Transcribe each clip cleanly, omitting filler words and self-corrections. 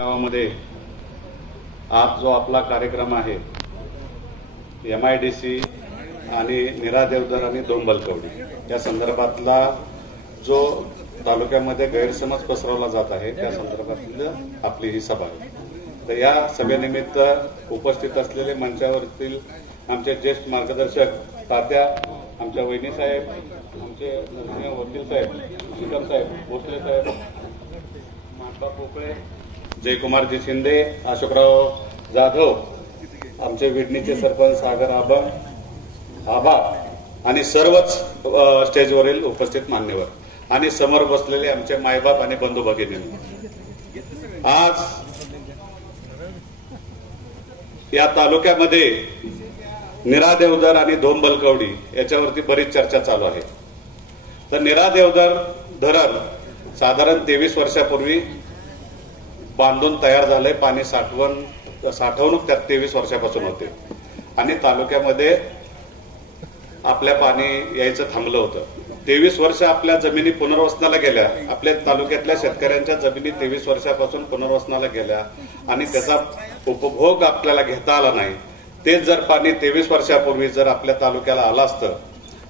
गावामध्ये आज जो आपला कार्यक्रम आहे MIDC आणि नीरा देवधर आणि डोंबलकवडी या संदर्भातला जो तालुक्यामध्ये गैरसमज पसरवला जात आहे त्या संदर्भातील आपली ही सभा आहे। तर या सभेनिमित्त उपस्थित असलेले मंचावरील आमचे ज्येष्ठ मार्गदर्शक तात्या, आमच्या वहिनी साहेब, आमचे नरसिंह वकील साहेब, शिकम साहेब, भोसले साहेब, माता पोकळे, जयकुमारजी शिंदे, अशोकराव जाधव, आमचे विडणीचे सरपंच सागर आबा आणि सर्वच स्टेजवरील उपस्थित मान्यवर आणि समोर बसलेले आमचे मायबाप आणि बंधू भगिनी, आज या तालुक्यामध्ये नीरा देवधर आणि डोंबलकवडी याच्यावरती बरीच चर्चा चालू आहे। तर नीरा देवधर धरण साधारण 23 वर्षापूर्वी बांधून तयार झालंय। पाणी साठवणूक त्यात 23 वर्षापासून होते आणि तालुक्यामध्ये आपल्या पाणी यायचं थांबलं होतं। 23 वर्ष आपल्या जमिनी पुनर्वसनाला गेल्या, आपल्या तालुक्यातल्या शेतकऱ्यांच्या जमिनी 23 वर्षापासून पुनर्वसनाला गेल्या आणि त्याचा उपभोग आपल्याला घेता आला नाही। ते जर पाणी 23 वर्षापूर्वी जर आपल्या तालुक्याला आलं असतं,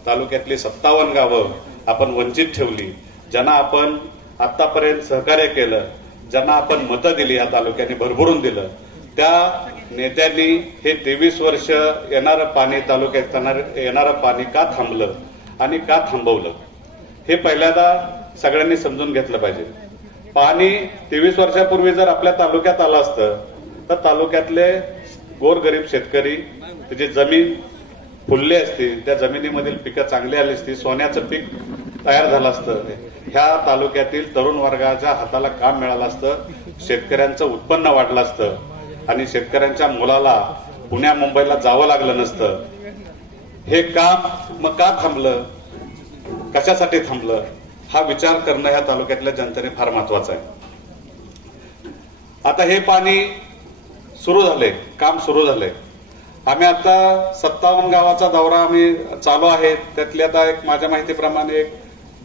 तालुक्यातली 57 गावं आपण वंचित ठेवली, ज्यांना आपण आतापर्यंत सहकार्य केलं, ज्यांना आपण मतं दिली, या तालुक्याने भरभरून दिलं, त्या नेत्यांनी हे 23 वर्ष येणारं पाणी तालुक्यात येणारं पाणी का थांबलं आणि का थांबवलं हे पहिल्यांदा सगळ्यांनी समजून घेतलं पाहिजे। पाणी 23 वर्षापूर्वी जर आपल्या तालुक्यात आलं असतं तर तालुक्यातले गोरगरीब शेतकरी, त्याची जमीन फुलली असती, त्या जमिनीमधील पिकं चांगली आली असती, सोन्याचं पीक तयार झालं असतं, ह्या तालुक्यातील तरुण वर्गाच्या हाताला काम मिळालं असतं, शेतकऱ्यांचं उत्पन्न वाढलं असतं आणि शेतकऱ्यांच्या मुलाला पुण्या मुंबईला जावं लागलं नसतं। हे काम मग का थांबलं, कशासाठी थांबलं, हा विचार करणं ह्या तालुक्यातल्या जनतेने फार महत्वाचं आहे। आता हे पाणी सुरू झालंय, काम सुरू झालंय। आम्ही आता 57 गावाचा दौरा आम्ही चालू आहे, त्यातली आता एक माझ्या माहितीप्रमाणे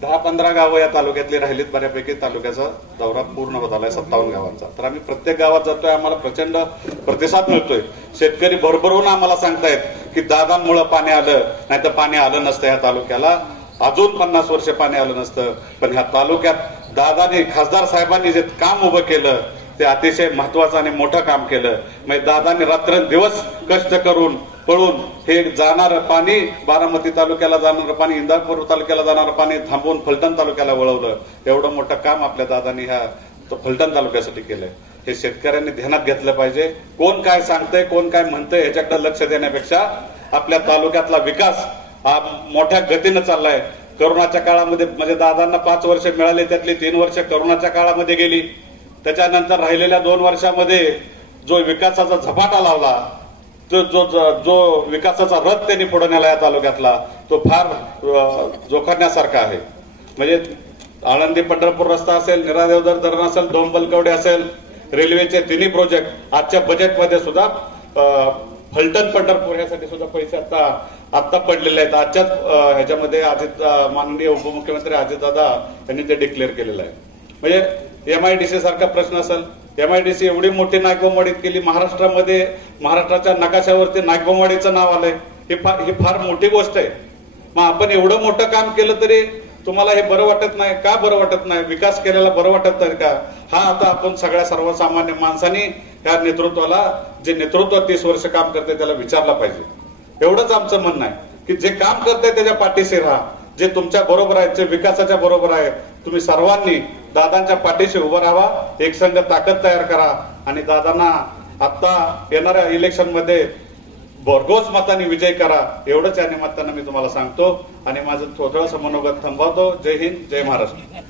10-15 गावं या तालुक्यातली राहिलीत, बऱ्यापैकी तालुक्याचा दौरा पूर्ण होत आलाय 57 गावांचा। तर आम्ही प्रत्येक गावात जातोय, आम्हाला प्रचंड प्रतिसाद मिळतोय। शेतकरी भरभरून आम्हाला सांगतायत की दादांमुळे पाणी आलं, नाही तर पाणी आलं नसतं या तालुक्याला, अजून 50 वर्ष पाणी आलं नसतं। पण ह्या तालुक्यात दादांनी, खासदार साहेबांनी जे काम उभं केलं ते अतिशय महत्वाचं आणि मोठं काम केलं। म्हणजे दादांनी रात्रंदिवस कष्ट करून पळून हे जाणारं पाणी, बारामती तालुक्याला जाणारं पाणी, इंदापूर तालुक्याला जाणारं पाणी थांबवून फलटण तालुक्याला वळवलं। एवढं मोठं काम आपल्या दादांनी ह्या फलटण तालुक्यासाठी केलंय। हे शेतकऱ्यांनी ध्यानात घेतलं पाहिजे। कोण काय सांगतंय, कोण काय म्हणतंय याच्याकडे लक्ष देण्यापेक्षा आपल्या तालुक्यातला विकास हा मोठ्या गतीनं चाललाय। करोनाच्या काळामध्ये म्हणजे दादांना 5 वर्ष मिळाले, त्यातली 3 वर्ष करोनाच्या काळामध्ये गेली, त्याच्यानंतर राहिलेल्या 2 वर्षामध्ये जो विकासाचा झपाटा लावला, जो विकासाचा रथ त्यांनी पुढे नेला या तालुक्यातला, तो फार जोखण्यासारखा आहे। म्हणजे आळंदी पंढरपूर रस्ता असेल, नीरा देवधर धरण असेल, डोंबलकवडी असेल, रेल्वेचे 3 प्रोजेक्ट आजच्या बजेटमध्ये सुद्धा फलटण पंढरपूर यासाठी सुद्धा पैसे आता पडलेले आहेत। आजच्याच ह्याच्यामध्ये माननीय उपमुख्यमंत्री अजितदादा यांनी ते डिक्लेअर केलेलं आहे। म्हणजे MIDC सारखा प्रश्न असेल, MIDC एवढी मोठी नागबोंबाडीत केली, महाराष्ट्राच्या नकाशावरती नागबोंबाडीचं नाव आलंय, ही फार मोठी गोष्ट आहे। मग आपण एवढं मोठं काम केलं तरी तुम्हाला हे बरं वाटत नाही का? बरं वाटत नाही, विकास केलेला बरं वाटत नाही का? हा आता आपण सगळ्या सर्वसामान्य माणसांनी या नेतृत्वाला, जे नेतृत्व 30 वर्ष काम करते त्याला विचारला पाहिजे। एवढंच आमचं म्हणणं आहे की जे काम करतंय त्याच्या पाठीशी राहा, जे तुमच्या बरोबर आहे, जे विकासाच्या बरोबर आहे, तुम्ही सर्वांनी दादांच्या पाठीशी उभं राहा, एकसंघ ताकद तयार करा आणि दादांना आता येणाऱ्या इलेक्शनमध्ये भरघोस मतांनी विजय करा, एवढंच या निमित्तानं मी तुम्हाला सांगतो आणि माझं थोडंसं मनोगत थांबवतो। जय हिंद, जय महाराष्ट्र।